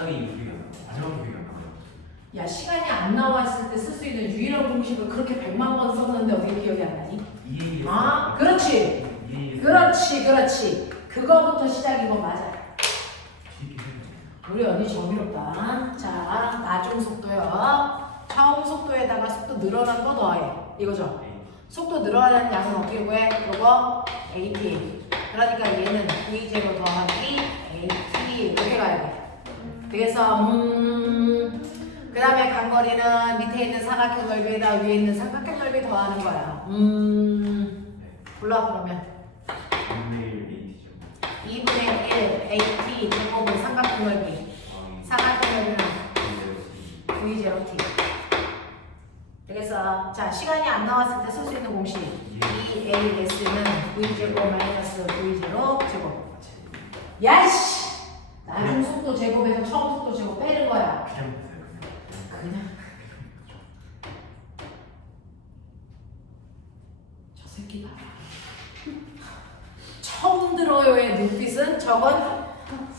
안 나. 마지막 기억이 안 나요. 야 시간이 안 나왔을 때 쓸 수 있는 유일한 공식을 그렇게 100만 번 썼는데 어떻게 기억이 안 나니? 이아 그렇지. 이 그렇지 그렇지. 그거부터 시작인 거 맞아 우리 언니 정의롭다. 자 나중 속도요. 처음 속도에다가 속도 늘어난 거 더해. 이거죠? 속도 늘어나는 양은 어떻게 구해? 요거 AT 그러니까 얘는 V0 더하기 AT 이렇게 가야 돼 그래서 음, 그 다음에 간거리는 밑에 있는 사각형 넓이에다 위에 있는 삼각형 넓이 더하는 거야. 음 골라 그러면. 2분의 1 AT 제곱은 삼각형 넓이. 삼각형 넓이는 V0T 되겠어 자 시간이 안 나왔을 때 쓸 수 있는 공식. 2AS는 V제곱 마이너스 V0 제곱 야이씨 나중 속도 제곱에서 처음 속도 제곱 빼는 거야. 그냥 됐어요. 그냥. 저 새끼 봐라 처음 들어요의 눈빛은 저건?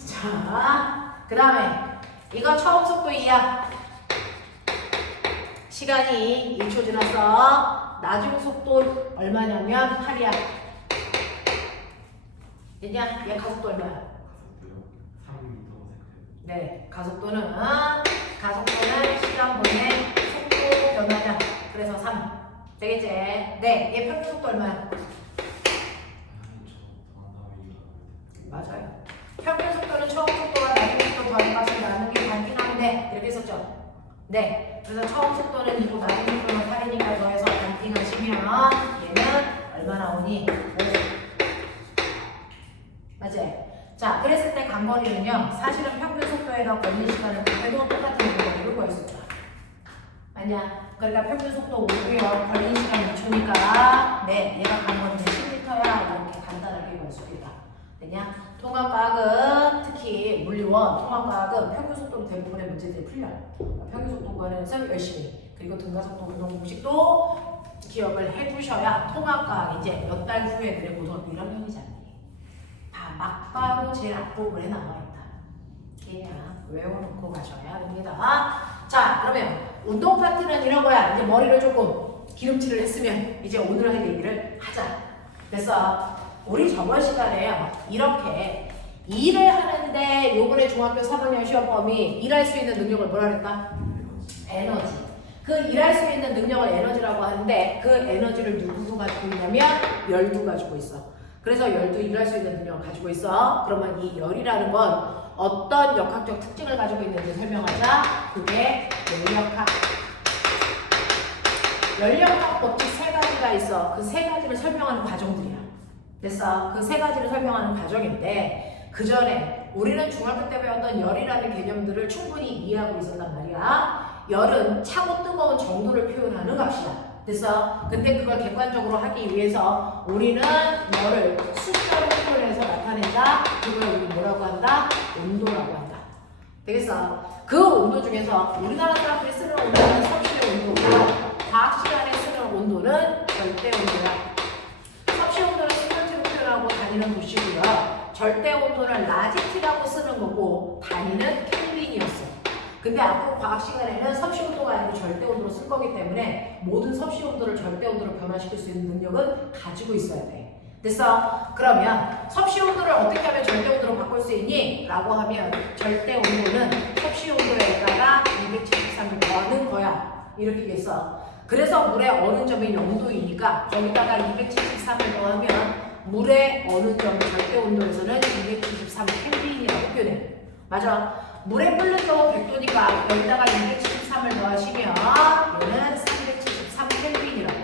자 그 다음에 이거 처음 속도 2야. 시간이 1초 지났어. 나중 속도 얼마냐면 8이야. 됐냐? 얘 가속도 얼마야? 네, 가속도는 가속도는 시간분의 속도 변화량. 그래서 3. 되겠지? 네, 얘 평균 속도 얼마야? 맞아요. 평균 속도는 처음 속도와 나중 속도 더하는 값을 나누기 반띵하면 돼. 이렇게 썼죠? 네. 그래서 처음 속도는 2고 나중 속도는 8이니까 더해서 반띵하시면 얘는 얼마 나오니? 5. 맞지? 자, 그랬을 때 간거리는요, 사실은 평균 속도에다 걸린 시간은 그래도 똑같은 수 있다. 아니야. 그러니까 평균 속도 5고요. 걸린 시간 2초니까, 네, 얘가 간거리는 10m야. 이렇게 간단하게 구할 수 있다. 되냐? 통합과학은 특히 물리원, 통합과학은 평균 속도로 대부분의 문제들이 풀려요. 평균 속도 구하면서 열심히. 그리고 등가 속도 운동 공식도 기억을 해두셔야 통합과학 이제 몇 달 후에 그래 고등학교 1학년이잖아요. 다 막바로 제일 앞부분에 나와 있다. 외워놓고 가셔야 됩니다. 자, 그러면 운동 파트는 이런 거야. 이제 머리를 조금 기름칠을 했으면 이제 오늘 할 얘기를 하자. 됐어. 우리 저번 시간에요. 이렇게 일을 하는데 요번에 중학교 3학년 시험 범위 일할 수 있는 능력을 뭐라 그랬다? 에너지. 그 일할 수 있는 능력을 에너지라고 하는데 그 에너지를 누구가 가지고 있냐면 열두 가지고 있어. 그래서 열도 일할 수 있는 능력을 가지고 있어. 그러면 이 열이라는 건 어떤 역학적 특징을 가지고 있는지 설명하자. 그게 열역학. 열역학 법칙 세 가지가 있어. 그 세 가지를 설명하는 과정들이야. 됐어? 그 세 가지를 설명하는 과정인데 그 전에 우리는 중학교 때 배웠던 열이라는 개념들을 충분히 이해하고 있었단 말이야. 열은 차고 뜨거운 정도를 표현하는 값이야. 됐어? 근데 그걸 객관적으로 하기 위해서 우리는 열을 숫자로 표현해서 나타낸다. 그걸 우리 뭐라고 한다? 온도라고 한다. 되겠어? 그 온도 중에서 우리나라 사람들이 쓰는 온도는 섭씨의 온도고 과학 시간에 쓰는 온도는 절대 온도야. 섭씨 온도는 수면체로 표현하고 단위는 도시고요. 절대 온도는 라지티라고 쓰는 거고 단위는 켈빈이었어. 근데 앞으로 과학 시간에는 섭씨 온도가 아니고 절대 온도로 쓸 거기 때문에 모든 섭씨 온도를 절대 온도로 변화시킬 수 있는 능력은 가지고 있어야 돼. 됐어? 그러면 섭씨 온도를 어떻게 하면 절대 온도로 바꿀 수 있니? 라고 하면 절대 온도는 섭씨 온도에다가 273을 더하는 거야. 이렇게 됐어. 그래서 물의 어느 점이 0도이니까 거기다가 273을 더하면 물의 어느 점 절대 온도에서는 273 켈빈이라고 표현해. 맞아. 물에 끓는 점은 100도니까 여기다가 273을 더하시면 얘는 373 켈빈이라고.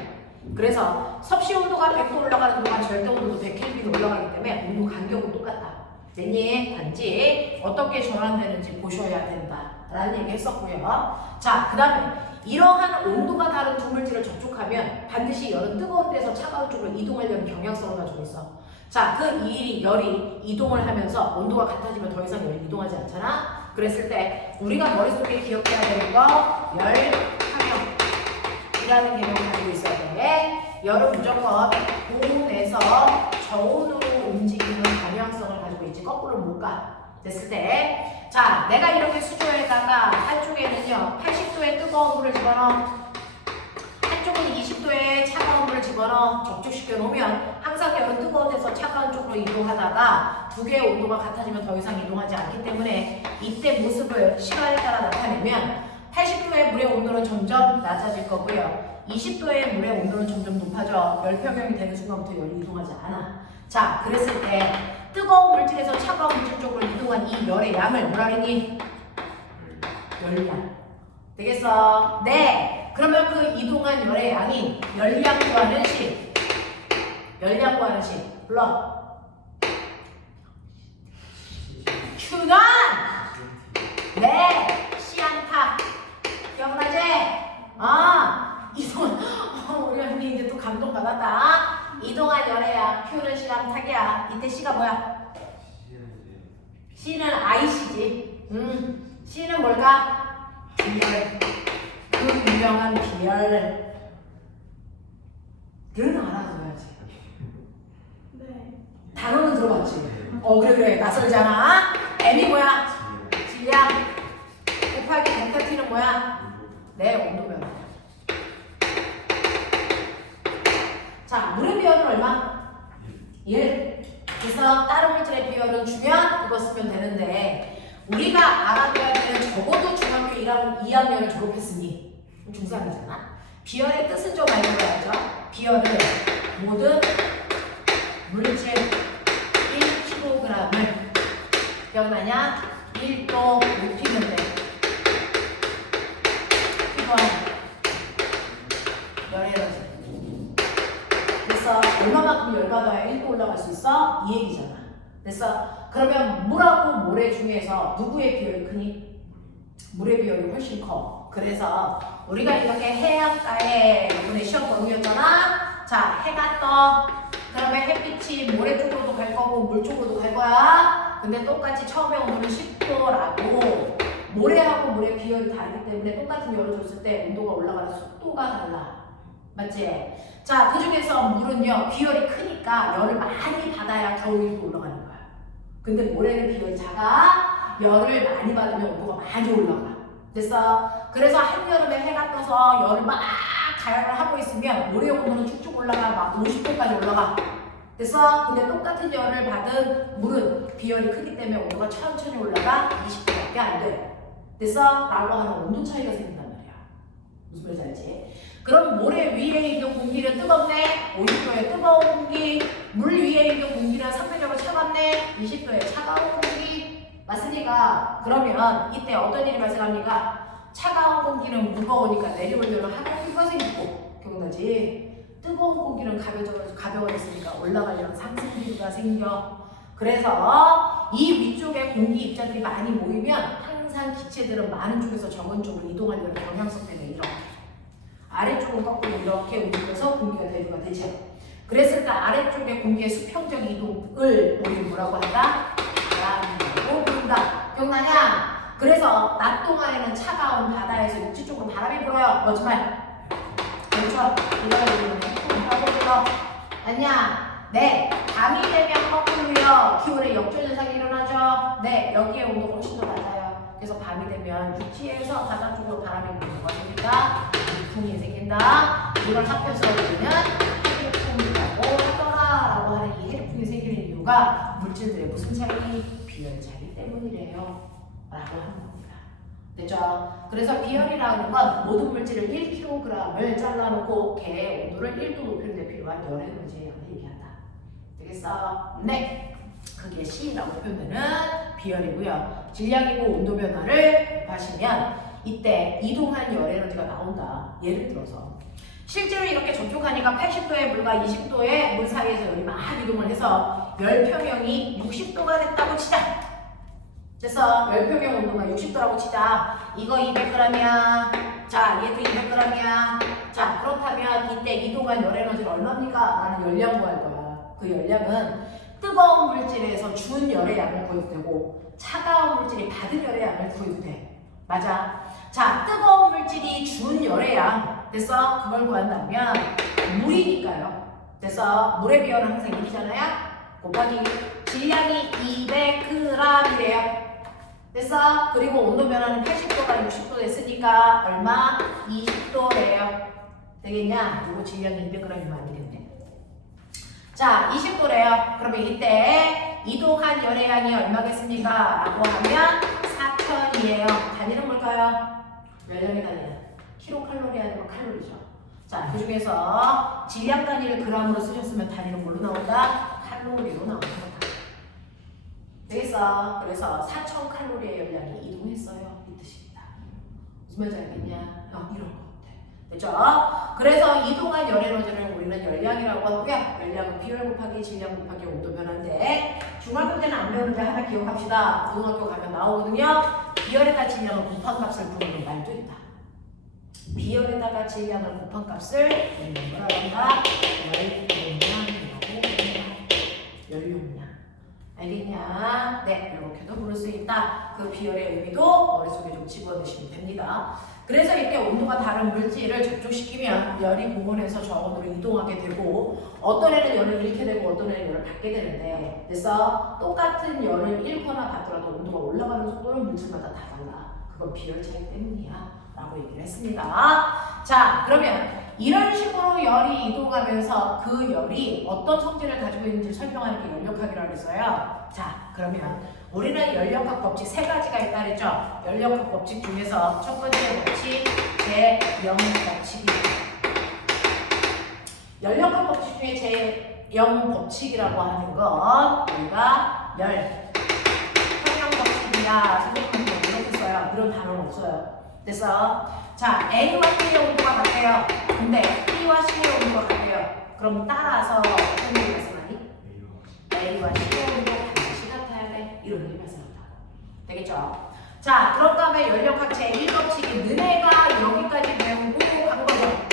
그래서 섭씨 온도가 100도 올라가는 동안 절대 온도도 100켈빈 올라가기 때문에 온도 간격은 똑같다. 됐니? 단지 어떻게 전환되는지 보셔야 된다. 라는 얘기 했었고요. 자, 그 다음에 이러한 온도가 다른 두 물질을 접촉하면 반드시 열은 뜨거운 데서 차가운 쪽으로 이동하려는 경향성을 가지고 있어. 자, 그이 열이 이동을 하면서 온도가 같아지면 더 이상 열이 이동하지 않잖아? 그랬을 때 우리가 머릿속에 기억해야 되는 거, 열, 항형이라는 개념을 가지고 있어야 돼. 열은 무조건 고온에서 저온으로 움직이는 방향성을 가지고 있지 거꾸로 못 가. 됐을 때, 자, 내가 이렇게 수조에다가 한쪽에는요, 80도의 뜨거운 물을 집어넣어. 한쪽은 20도의 차가운 물을 집어넣어 적축시켜 놓으면 항상 뜨거운 데서 차가운 쪽으로 이동하다가 두 개의 온도가 같아지면 더 이상 이동하지 않기 때문에 이때 모습을 시간에 따라 나타내면 80도의 물의 온도는 점점 낮아질 거고요. 20도의 물의 온도는 점점 높아져 열평형이 되는 순간부터 열이 이동하지 않아. 자, 그랬을 때 뜨거운 물질에서 차가운 물질 쪽으로 이동한 이 열의 양을 뭐라 그랬니? 열량. 되겠어? 네. 그러면 그 이동한 열의 양이 열량 구하는 식. 열량 구하는 식. 불러. 큐넌! 네. 시안타. 기억나지? 아, 이동, 어, 우리 언니 이제 또 감동 받았다. 이동한 양. 큐는 시안타기야. 이때 시가 뭐야? C는 IC지. 음, C는 뭘까? 비열. 그 유명한 비열. 는. 네. 단어는 들어봤지. 어, 그래, 그래. 낯설잖아. M이 뭐야? 질량. 곱하기 델타 T는 뭐야? 네, 온도 변화. 자, 물의 비열은 얼마? 1. 그래서 다른 물질의 비열은 주면 그거 쓰면 되는데 우리가 알아둬야 되는 적어도 중학교 1학년, 2학년을 졸업했으니 중3이잖아. 비열의 뜻은 좀 알고 가야죠. 비열은 모든 물질 1kg을 기억나냐? 1도 높이면 돼. 필요한 열의 에너지. 그래서 얼마만큼 열받아야 1도 올라갈 수 있어? 이 얘기잖아. 됐어? 그러면 물하고 모래 중에서 누구의 비율이 크니? 물의 비율이 훨씬 커. 그래서 우리가 이렇게 해안가에 이번에 시험 범위였잖아. 자, 해가 떠. 그러면 햇빛이 모래 쪽으로도 갈 거고 물 쪽으로도 갈 거야. 근데 똑같이 처음에 온도는 10도라고 모래하고 물의 비율이 다르기 때문에 똑같은 열을 줬을 때 온도가 올라가는 속도가 달라. 맞지? 자, 그 중에서 물은요, 비열이 크니까 열을 많이 받아야 겨우 1도 올라가는 거야. 근데 모래는 비열이 작아, 열을 많이 받으면 온도가 많이 올라가. 됐어? 그래서 한여름에 해가 떠서 열을 막 가열을 하고 있으면 모래 온도는 쭉쭉 올라가, 막 50도까지 올라가. 됐어? 근데 똑같은 열을 받은 물은 비열이 크기 때문에 온도가 천천히 올라가 20도밖에 안 돼. 됐어? 라고 하는 온도 차이가 생긴단 말이야. 무슨 말인지 알지? 그럼 모래 위에 있는 공기는 뜨겁네. 50도의 뜨거운 공기. 물 위에 있는 공기는 상대적으로 차갑네. 20도의 차가운 공기. 맞습니까? 그러면 이때 어떤 일이 발생합니까? 차가운 공기는 무거우니까 내려오려는 하강 기가 생기고 기억나지? 뜨거운 공기는 가벼워, 가벼워졌으니까 올라가려는 상승기가 생겨. 그래서 이 위쪽에 공기 입자들이 많이 모이면 항상 기체들은 많은 쪽에서 적은 쪽으로 이동하려는 경향성 때문에 이렇게 아래쪽은 거꾸로 이렇게 움직여서 공기가 대류가 되죠. 그랬을 때 아래쪽의 공기의 수평적 이동을 우리 뭐라고 한다? 바람이라고 부른다. 기억나냐? 그래서 낮 동안에는 차가운 바다에서 육지 쪽으로 바람이 불어요. 거짓말. 그렇죠? 이거를 우리는 하고 불어. 아니야. 네. 밤이 되면 거꾸로요. 기온의 역전 현상이 일어나죠. 네. 여기에 온도가 훨씬 더 낮아요. 그래서 밤이 되면 육지에서 바다 쪽으로 바람이 부는 것이니까 풍이 생긴다. 이걸 합해서 우리는 해리풍이라고 하더라라고 하는 이 해리풍이 생기는 이유가 물질들의 무슨 차이? 비열 차이 때문이래요. 라고 겁니다. 됐죠? 그래서 비열이라는 건 모든 물질을 1kg을 잘라놓고 걔의 온도를 1도 높이는 데 필요한 열의 문제를 얘기한다. 되겠어? 네. 그게 C라고 표현되는 비열이고요. 질량이고 온도 변화를 곱하시면 이때 이동한 열 에너지가 나온다. 예를 들어서 실제로 이렇게 접촉하니까 80도의 물과 20도의 물 사이에서 열이 막 이동을 해서 열 평형이 60도가 됐다고 치자. 그래서 열평형 온도가 60도라고 치자. 이거 200g이야. 자, 얘도 200g이야. 자, 그렇다면 이때 이동한 열 에너지가 얼마입니까? 나는 열량 구할 거야. 그 열량은 뜨거운 물질에서 준 열의 양을 구해도 되고 차가운 물질이 받은 열의 양을 구해도 돼. 맞아. 자, 뜨거운 물질이 준 열의 양. 됐어? 그걸 구한다면 물이니까요. 됐어? 물의 비율은 항상 1이잖아요. 곱하기 질량이 200g이래요. 됐어? 그리고 온도 변화는 80도가 60도 됐으니까 얼마? 20도래요. 되겠냐? 이거 질량이 200g이면 안 되겠네. 자, 20도래요. 그러면 이때 이동한 열의 양이 얼마겠습니까? 라고 하면 4천이에요. 단위는 뭘까요? 열량의 단위는 킬로칼로리 아니면 칼로리죠. 자, 그 중에서 질량 단위를 그람으로 쓰셨으면 단위는 뭘로 나온다? 칼로리로 나옵니다. 되겠어. 그래서 4천 칼로리의 열량이 이동했어요. 이 뜻입니다. 무슨 말인지 알겠냐? 어, 이런 거. 됐죠? 그래서 이동한 열 에너지를 우리는 열량이라고 하고요. 열량은 비열 곱하기 질량 곱하기 온도 변화인데 중학교 때는 안 배우는데 하나 기억합시다. 고등학교 가면 나오거든요. 비열에다 질량을 곱한 값을 부르는 말도 있다. 비열에다가 질량을 곱한 값을 뭐라고 한다? 알겠냐? 네, 이렇게도 부를 수 있다. 그 비열의 의미도 머릿속에 좀 집어넣으시면 됩니다. 그래서 이때 온도가 다른 물질을 접촉시키면 열이 공원에서 저온으로 이동하게 되고 어떤 애는 열을 잃게 되고 어떤 애는 열을 받게 되는데 그래서 똑같은 열을 잃거나 받더라도 온도가 올라가는 속도는 물질마다 다 달라. 그건 비열 차이 때문이야. 라고 얘기를 했습니다. 자, 그러면 이런 식으로 열이 이동하면서 그 열이 어떤 성질을 가지고 있는지 설명하는 게 연력학이라고 했어요. 자, 그러면 우리는 연력학 법칙 세 가지가 있다 그랬죠? 연력학 법칙 중에서 첫 번째 법칙, 제0 법칙입니다. 연력학 법칙 중에 제0 법칙이라고 하는 건 우리가 열, 평형 법칙이야. 선생님은 이렇게 써요. 이런 단어는 없어요. 됐어? 자, A와 B의 온도가 같아요. 근데 B와 C의 온도가 같아요. 그럼 따라서 어떤 일이 발생하니? A와 C의 온도가 반드시 같아야 돼. 이런 일이 발생한다. 되겠죠? 자, 그런 다음에 연력학체 1법칙이 너네가 여기까지 배우고 간 거죠.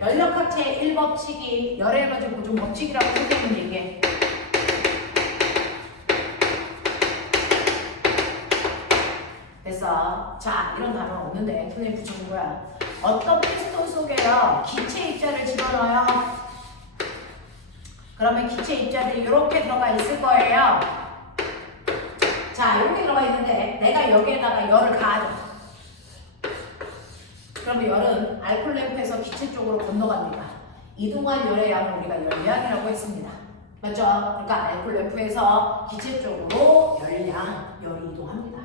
연력학체 1법칙이 열에너지 보존 법칙이라고 선생님 얘기해. 됐어. 자, 이런 단어는 없는데 선생님 붙여준 거야. 어떤 피스톤 속에요. 기체 입자를 집어넣어요. 그러면 기체 입자들이 이렇게 들어가 있을 거예요. 자, 이렇게 들어가 있는데 내가 여기에다가 열을 가하죠. 그러면 열은 알콜 램프에서 기체 쪽으로 건너갑니다. 이동한 열의 양을 우리가 열량이라고 했습니다. 맞죠? 그러니까 알콜 램프에서 기체 쪽으로 열량, 열이 이동합니다.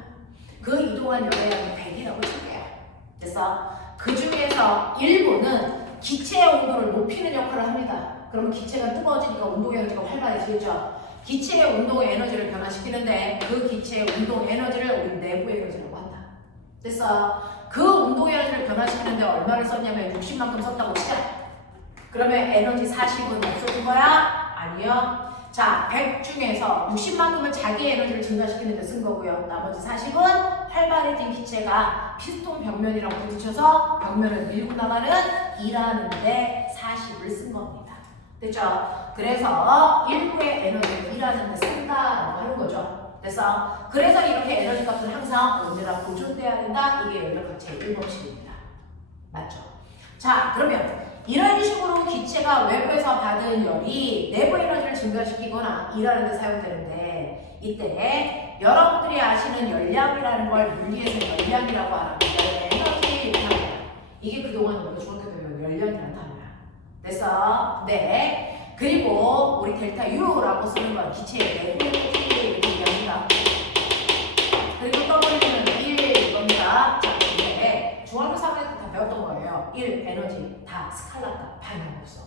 그 이동한 양은 100이라고 칠게요. 그래서 그 중에서 일부는 기체의 온도를 높이는 역할을 합니다. 그러면 기체가 뜨거워지니까 운동 에너지가 활발해지겠죠. 기체의 운동 에너지를 변화시키는데 그 기체의 운동 에너지를 우리 내부 에너지라고 한다. 됐어. 그 운동 에너지를 변화시키는데 얼마를 썼냐면 60만큼 썼다고 치자. 그러면 에너지 40은 없어진 거야? 아니요. 자, 100 중에서 60만큼은 자기 에너지를 증가시키는 데 쓴 거고요. 나머지 40은 활발해진 기체가 피스톤 벽면이랑 부딪혀서 벽면을 밀고 나가는 일하는데 40을 쓴 겁니다. 됐죠? 그래서 일부의 에너지를 일하는 데 쓴다라고 하는 거죠. 됐어? 그래서 이렇게 에너지 값은 항상 언제나 보존돼야 된다. 이게 연력학체 1법칙입니다. 맞죠? 자, 그러면 이런 식으로 기체가 외부에서 받은 열이 내부 에너지를 증가시키거나 일하는 데 사용되는데 이때 여러분들이 아시는 열량이라는 걸 물리에서 열량이라고 하는 에너지 단어야. 이게 그동안 우리가 중학교 때 배운 열량이라는 단어야. 됐어? 네. 그리고 우리 델타 U라고 쓰는 건 기체의 내부 에너지를 이렇게 얘기합니다. 그리고 W는 배웠던 거예요. 1 에너지 다 스칼라 값 방향 없어.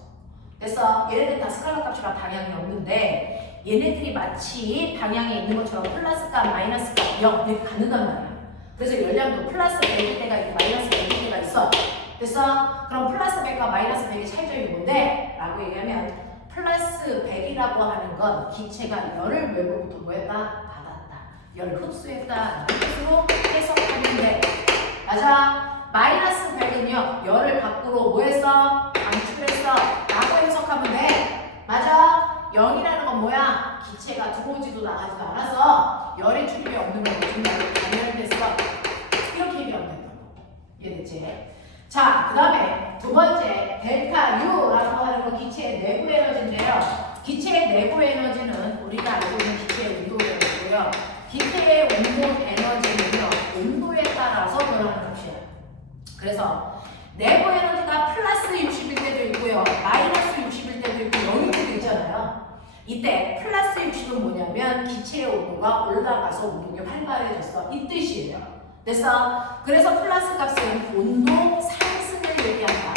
됐어? 얘네들 다 스칼라 값이랑 방향이 없는데 얘네들이 마치 방향에 있는 것처럼 플러스 값, 마이너스 값, 0 이렇게 갖는단 말이야. 그래서 열량도 플러스 100일 때가 있고 마이너스 100일 때가 있어. 됐어? 그럼 플러스 100과 마이너스 100의 차이점이 뭔데? 라고 얘기하면 플러스 100이라고 하는 건 기체가 열을 외부부터 뭐 했다? 받았다. 열을 흡수했다. 라는 뜻으로 해석하는데 맞아. 마이너스 100은요, 열을 밖으로 뭐 했어? 방출했어. 라고 해석하면 돼. 맞아. 0이라는 건 뭐야? 기체가 들어오지도 나가지도 않아서 열의 출입이 없는 거고 중간에 단열됐어. 이렇게 얘기하면 된다고. 이해됐지? 자, 그 다음에 두 번째, 델타 U라고 하는 건 기체의 내부 에너지인데요. 기체의 내부 에너지는 우리가 알고 있는 기체의 운동 에너지고요. 기체의 운동 에너지는 온도에 따라서 변하는 값이야. 그래서 내부 에너지가 플러스 60일 때도 있고요. 마이너스 60일 때도 있고 0일 때도 있잖아요. 이때 플러스 60은 뭐냐면 기체의 온도가 올라가서 운동이 활발해졌어. 이 뜻이에요. 됐어? 그래서 플러스 값은 온도 상승을 얘기한다.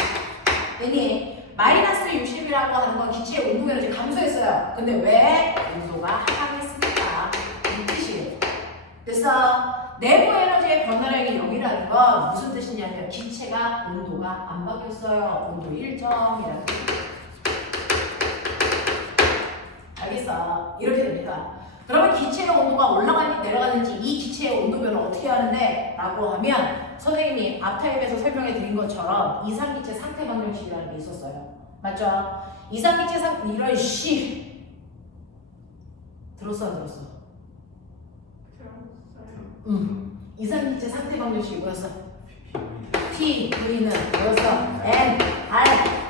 왜니? 마이너스 60이라고 하는 건 기체의 온도 에너지 감소했어요. 근데 왜? 온도가 하락했습니까? 이 뜻이에요. 됐어? 내부 에너지의 변화량이 0이라는 건 무슨 뜻이냐면 기체가 온도가 안 바뀌었어요. 온도 일정이라는 뜻. 알겠어? 이렇게 됩니다. 그러면 기체의 온도가 올라가는지 내려가는지 이 기체의 온도 변을 어떻게 하는데? 라고 하면 선생님이 앞타임에서 설명해 드린 것처럼 이상기체 상태 방정식이라는 게 있었어요. 맞죠? 이상기체 상 이런 씨 들었어 안 들었어? 음. 이상기체 상태 방정식이 뭐였어? P, V는 뭐였어? N, R,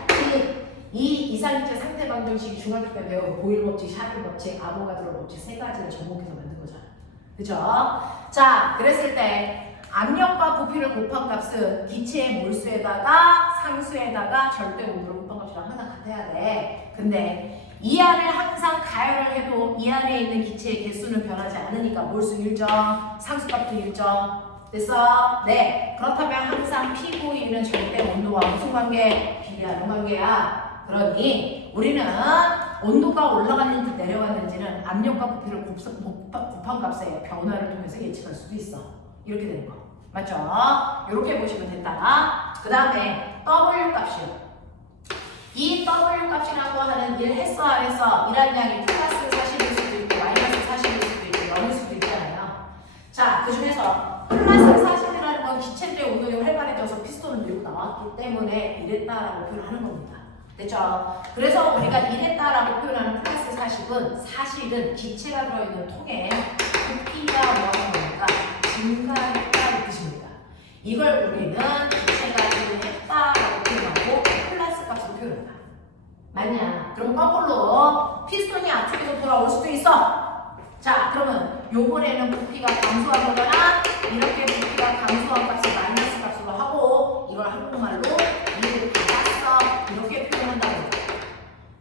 T. 이 이상기체 상태 방정식이 중학교 때 배운 보일 법칙, 샤틀 법칙, 아보가드로 법칙 세 가지를 접목해서 만든 거잖아. 그죠? 자, 그랬을 때 압력과 부피를 곱한 값은 기체의 몰수에다가 상수에다가 절대 온도를 곱한 값이랑 항상 같아야 돼. 근데 이 안을 항상 가열을 해도 이 안에 있는 기체의 개수는 변하지 않으니까 몰수 일정, 상수값도 일정. 됐어? 네. 그렇다면 항상 P9E는 절대 온도와 무슨 관계? 비례하는 관계야. 그러니 우리는 온도가 올라갔는지 내려갔는지는 압력과 부피를 곱, 곱한, 값의 변화를 통해서 예측할 수도 있어. 이렇게 되는 거. 맞죠? 이렇게 보시면 된다. 그 다음에 W 값이요. 이 W 값이라고 하는 일 했어 안 했어? 일한 양이 플러스 40일 수도 있고 마이너스 40일 수도 있고 0일 수도 있잖아요. 자, 그 중에서 플러스 40이라는 건 기체들의 운동이 활발해져서 피스톤을 밀고 나왔기 때문에 이랬다라고 표현하는 겁니다. 됐죠? 그래서 우리가 이랬다라고 표현하는 플러스 40은 사실은 기체가 들어있는 통에 부피가 뭐하는 겁니까? 증가했다는 뜻입니다. 이걸 우리는 기체가 증가했다라고 표현하고 플러스 값으로 표현한다. 맞냐? 그럼 거꾸로 피스톤이 앞쪽에서 돌아올 수도 있어. 자, 그러면 요번에는 부피가 감소한 거잖아. 이렇게 부피가 감소한 값을 마이너스 값으로 하고 이걸 한국말로 일을 받았어. 이렇게 표현한다고.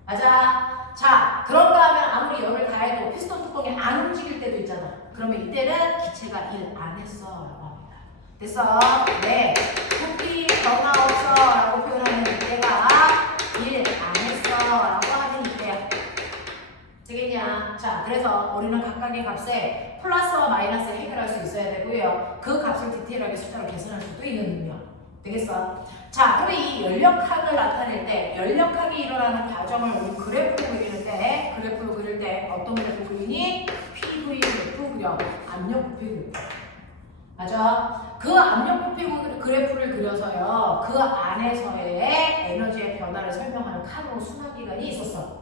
맞아. 자, 그런가 하면 아무리 열을 가해도 피스톤 뚜껑이 안 움직일 때도 있잖아. 그러면 이때는 기체가 일 안 했어. 라고 합니다. 됐어? 네. 부피 변화 없어. 라고 표현하는 이때가 일 안 했어. 라고 하는 이때야. 되겠냐? 자, 그래서 우리는 각각의 값에 플러스와 마이너스 해결할 수 있어야 되고요. 그 값을 디테일하게 숫자로 계산할 수도 있는 능력. 되겠어? 자, 그럼 이 연력학을 나타낼 때, 연력학이 일어나는 과정을 우리 그래프로 그릴 때, 그래프로 그릴 때 어떤 그래프 그리니? PV 그래프 그려. 압력 부피 그래프. 맞아? 그 압력 부피 그래프를 그려서요. 그 안에서의 에너지의 변화를 설명하는 칸으로 수납 기간이 있었어.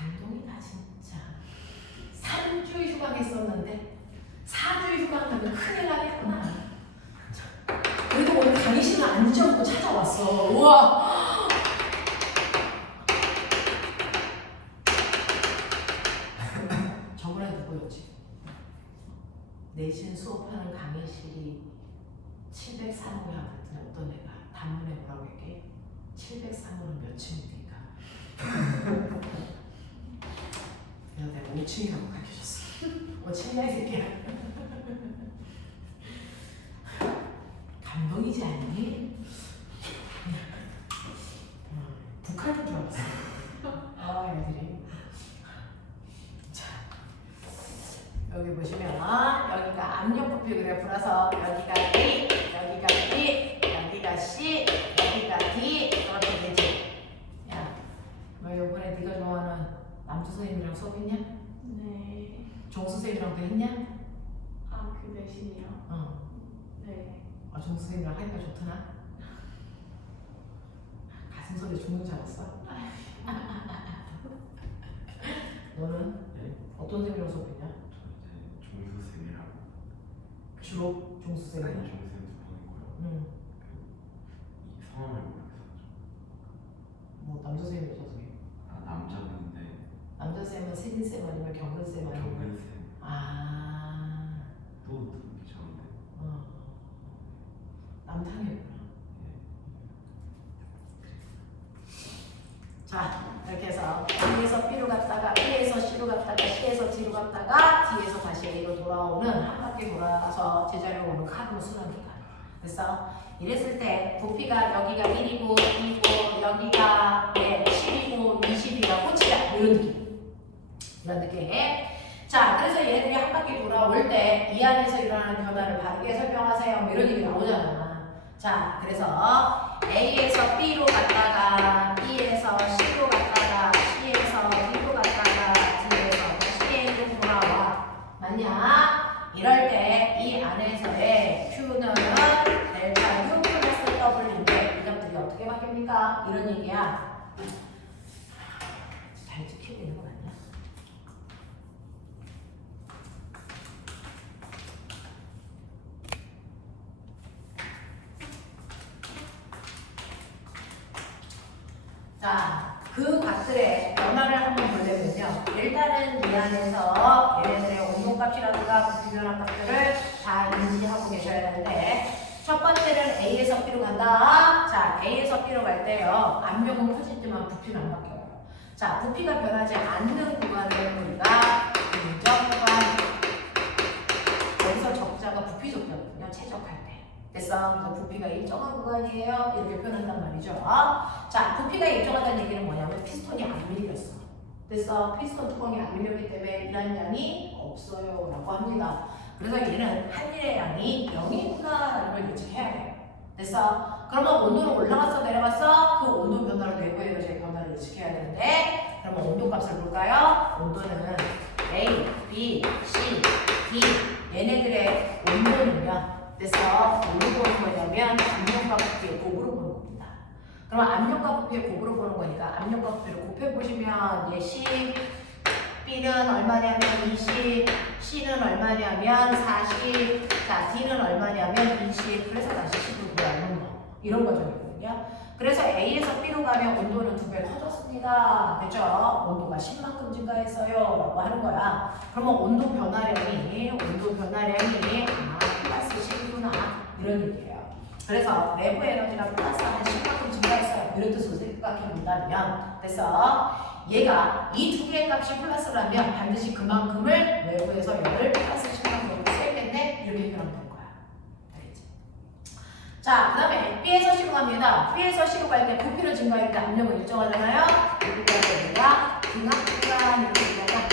감동이다 진짜 3주 휴강했었는데 4주 휴강하면 큰일 나겠구나 참, 그래도 오늘 강의실은 안 잊어먹고 찾아왔어 우와 저번에 누구였지? 내신 수업하는 강의실이 703호야 그랬더니 어떤 애가 단문에 뭐라고 얘기해? 703호는 몇 층입니까? 그래서 내가 5층이라고 가르쳐줬어. 5층이야 이 새끼야. 감동이지 않니? 음, 북한인 줄 알았어. 아 애들이. 자 여기 보시면 여기가 압력 부피 그래프라서 여기가 D, 여기가 B, 여기가 C, 여기가 D 이렇게 되지. 야, 너 이번에 네가 좋아하는 남주 선생님이랑 수업했냐? 네. 정수 선생님이랑도 했냐? 아, 그 대신이요? 응. 네. 아, 정수 선생님이랑 하니까 좋더나? 가슴 소리 죽는 줄 알았어? 너는 네? 어떤 선생님이랑 수업했냐? 저 이제 종수생이라고 주로 정수 아니 선생님 두 번이고요 응. 이 성함을 모르겠어 뭐 남자 선생님, 여자 선생님. 아 남자분인데 남자 쌤은 세진 쌤 아니면 경근 쌤 아니면 경근쌤 아 또 듣는 게 좋은데 어. 남탕이구나. 자 이렇게 해서 B에서 B로 갔다가 B에서 C로 갔다가 C에서 D로 갔다가 D에서 다시 A로 돌아오는 한 바퀴 돌아서 제자리로 오는 카드로 수는 기간. 이랬을 때 부피가 여기가 1이고 2이고 여기가 네, 10이고 20이가 꽃이야 이런 느낌. 이런 느낌. 자, 그래서 얘네들이 한 바퀴 돌아올 때 이 안에서 일어나는 변화를 바르게 설명하세요. 뭐 이런 얘기 나오잖아. 자, 그래서 A에서 B로 갔다가 B에서 C로 갔다가 C에서 D로 갔다가 D에서 다시 A로 돌아와. 맞냐? 이럴 때 이 안에서의 Q는 델타 U 플러스 W인데 이 값들이 어떻게 바뀝니까? 이런 얘기야. 잘 지키고 있는 거 아니야? 자, 그 값들의 변화를 한번 보려면요. 일단은 이 안에서 얘네들의 온도값이라든가 부피변화 값들을 다 인지하고 계셔야 되는데 첫 번째는 A에서 B로 간다. 자, A에서 B로 갈 때요. 압력은 커지지만 부피는 안 바뀌어요. 자, 부피가 변하지 않는 구간을 우리가 구간. 여기서 적자가 부피 적자거든요. 최적할 때. 됐어? 그래서 부피가 일정한 구간이에요. 이렇게 표현한단 말이죠. 자, 부피가 일정하다는 얘기는 뭐냐면 피스톤이 안 밀렸어. 됐어? 피스톤 뚜껑이 안 밀렸기 때문에 이란 양이 없어요. 라고 합니다. 그래서 얘는 한 일의 양이 0이구나 라는 걸 예측해야 돼요. 됐어? 그러면 온도는 올라갔어, 내려갔어? 그 온도 변화를 내부의 여자의 변화를 예측해야 되는데 그러면 온도 값을 볼까요? 온도는 A, B, C, D 얘네들의 온도는요. 뭘로 보는 거냐면 압력과 부피의 곱으로 보는 겁니다. 그럼 압력과 부피의 곱으로 보는 거니까 압력과 부피를 곱해보시면 얘 10, B는 얼마냐면 20, C는 얼마냐면 40, 자 D는 얼마냐면 20, 그래서 다시 10을 구하는 거 이런 과정이거든요. 그래서 A에서 B로 가면 온도는 두 배 커졌습니다. 그죠? 온도가 10만큼 증가했어요. 라고 하는 거야. 그러면 온도 변화량이, 온도 변화량이, 아, 플러스 10이구나. 이런 얘기예요. 그래서 내부 에너지가 플러스 한 10만큼 증가했어요. 이런 뜻으로 생각해 본다면, 그래서 얘가 이 두 개의 값이 플러스라면 반드시 그만큼을 외부에서 열을 플러스 10만큼으로 써야겠네? 이렇게 표현하면 되는 거야. 알겠지? 자, 그 다음에 B에서 C로 갑니다. B에서 C로 갈 때 부피를 증가할 때 압력은 일정하잖아요? 여기가 중압구간 이렇게 되다가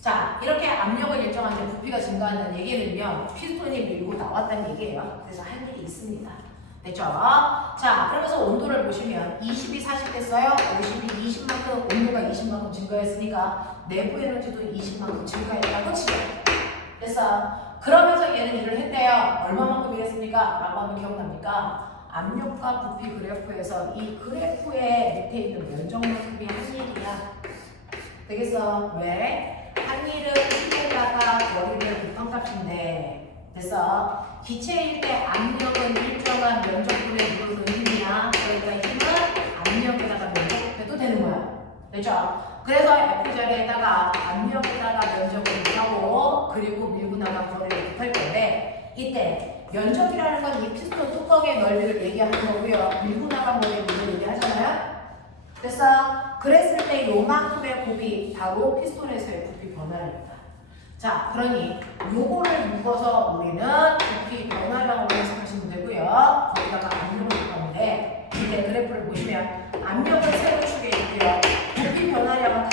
자, 이렇게 압력을 일정한데 부피가 증가한다는 얘기는요, 피스톤이 밀고 나왔다는 얘기예요. 그래서 할 일이 있습니다. 됐죠? 자, 그러면서 온도를 보시면 20이 40 됐어요. 50이 20만큼, 온도가 20만큼 증가했으니까 내부 에너지도 20만큼 증가했다고 치죠. 됐어? 그러면서 얘는 일을 했대요. 얼마만큼 일했습니까? 라고 하면 기억납니까? 압력과 부피 그래프에서 이 그래프의 밑에 있는 면적만큼이 한 일이야. 되겠어? 왜? 한 일은 힘에다가 거리를 곱한 값인데 됐어? 기체일 때 압력은 일정한 면적분의 무릎은 힘이야. 그러니까 힘은 압력에다가 면적 곱해도 되는 거야. 됐죠? 그래서 F 자리에다가 압력에다가 면적을 곱하고 그리고 밀고 나간 거리를 곱할 건데 이때 면적이라는 건 이 피스톤 뚜껑의 넓이를 얘기하는 거고요. 밀고 나간 거리를 얘기하잖아요. 됐어? 그랬을 때 요만큼의 곱이 바로 피스톤에서의 부피 변화입니다. 자, 그러니 요거를 묶어서 우리는 부피 변화량으로 해석하시면 되고요. 거기다가 압력을 줄 건데, 이제 그래프를 보시면 압력은 세로 축에 있고요. 부피 변화량은